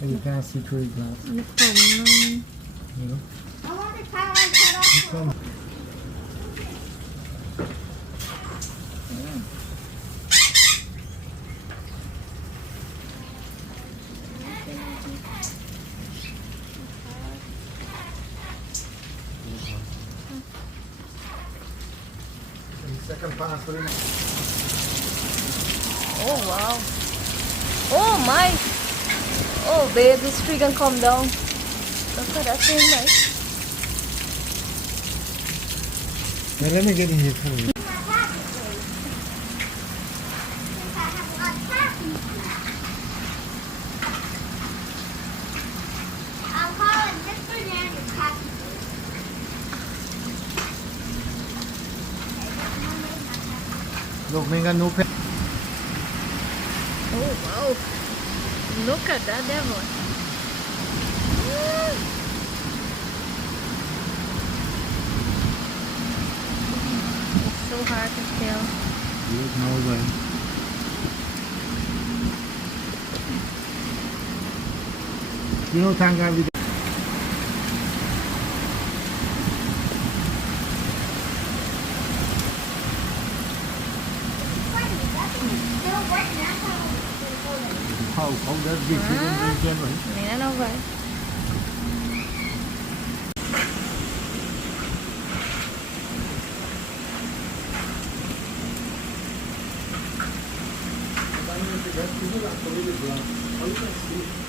You can't see through the glass. มีผมนึง You know? I want to try one cut off. You come. Second pass for him. Oh wow. Oh my. Oh babe, this tree can come down. Look at that thing, nice. Now let me get in here for you. I'll call it just for Nanny Pappy. Look, Megan, no pen. Oh wow. Look at that devil. It's so hard to kill. There's no way. You know, thank God we did. Still working. That's how Oh, that's big. You don't drink generally. Nè nó vậy. That's